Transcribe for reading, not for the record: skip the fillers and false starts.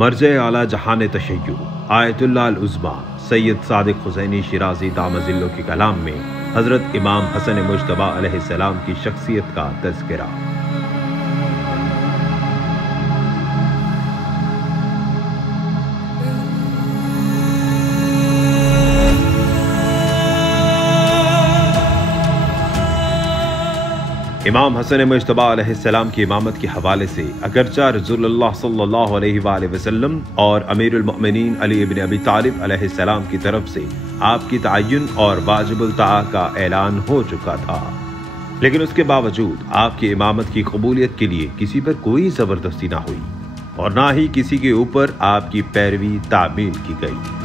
मर्जे आला जहान तशय्युर आयतुल्लाह अल उज़्मा सैयद सादिक हुसैनी शिराज़ी दामजिल्लो के कलाम में हज़रत इमाम हसन मुज्तबा अलैहिस्सलाम की शख्सियत का तज़किरा। इमाम हसन मुज्तबा अलैहिस्सलाम की इमामत के हवाले से अगरचा रसूलुल्लाह सल्लल्लाहु अलैहि वसल्लम और अमीरुल मोमिनीन अली इब्न अबी तालिब अलैहिस्सलाम की तरफ से आपकी तअय्युन और वाजिबुल तआ का ऐलान हो चुका था, लेकिन उसके बावजूद आपकी इमामत की कबूलियत के लिए किसी पर कोई ज़बरदस्ती ना हुई और ना ही किसी के ऊपर आपकी पैरवी तामील की गई।